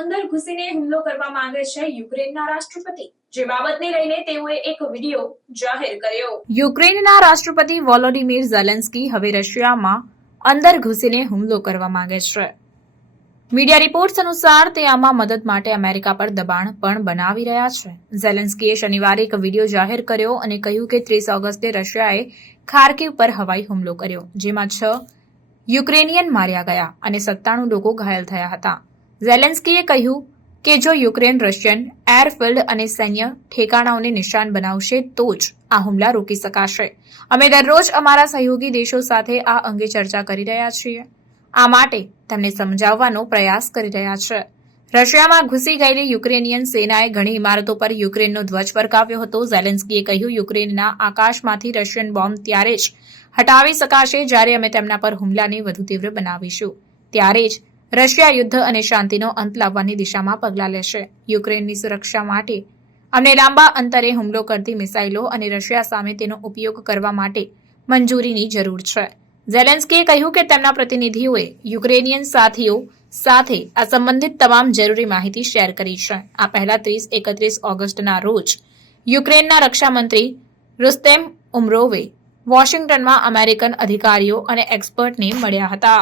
અંદર ઘૂસીને હુમલો કરવા માંગે છે યુક્રેનના રાષ્ટ્રપતિ, જે બાબતને લઈને તેઓએ એક વિડિયો જાહેર કર્યો। યુક્રેનના રાષ્ટ્રપતિ વોલોડિમીર ઝેલેન્સ્કી હવે રશિયામાં અંદર ઘૂસીને હુમલો કરવા માંગે છે। મીડિયા રિપોર્ટ્સ અનુસાર તે આમાં મદદ માટે અમેરિકા પર દબાણ પણ બનાવી રહ્યા છે। ઝેલેન્સ્કીએ શનિવારે એક વિડિયો જાહેર કર્યો અને કહ્યું કે 30 ઓગસ્ટે રશિયાએ ખાર્કિવ પર હવાઈ હુમલો કર્યો, જેમાં 6 યુક્રેનિયન માર્યા ગયા અને 97 લોકો ઘાયલ થયા હતા। ઝેલેન્સ્કીએ કહ્યું કે જો યુક્રેન રશિયન એરફિલ્ડ અને સૈન્ય ઠેકાણાઓને નિશાન બનાવશે તો જ આ હુમલા રોકી શકાશે। અમે દરરોજ અમારા સહયોગી દેશો સાથે આ અંગે ચર્ચા કરી રહ્યા છીએ, આ માટે તેમને સમજાવવાનો પ્રયાસ કરી રહ્યા છે। રશિયામાં ઘૂસી ગયેલી યુક્રેનિયન સેનાએ ઘણી ઇમારતો પર યુક્રેનનો ધ્વજ ફરકાવ્યો હતો। ઝેલેન્સ્કીએ કહ્યું, યુક્રેનના આકાશમાંથી રશિયન બોમ્બ ત્યારે જ હટાવી શકાશે જ્યારે અમે તેમના પર હુમલાને વધુ તીવ્ર બનાવીશું, ત્યારે જ રશિયા યુદ્ધ અને શાંતિનો અંત લાવવાની દિશામાં પગલાં લેશે। યુક્રેનની સુરક્ષા માટે અમને લાંબા અંતરે હુમલો કરતી મિસાઇલો અને રશિયા સામે તેનો ઉપયોગ કરવા માટે મંજૂરીની જરૂર છે। ઝેલેન્સ્કીએ કહ્યું કે તેમના પ્રતિનિધિઓએ યુક્રેનિયન સાથીઓ સાથે આ સંબંધિત તમામ જરૂરી માહિતી શેર કરી છે। આ પહેલા 30-31 ઓગસ્ટના રોજ યુક્રેનના રક્ષામંત્રી રુસ્તેમ ઉમરોવે વોશિંગ્ટનમાં અમેરિકન અધિકારીઓ અને એક્સપર્ટને મળ્યા હતા।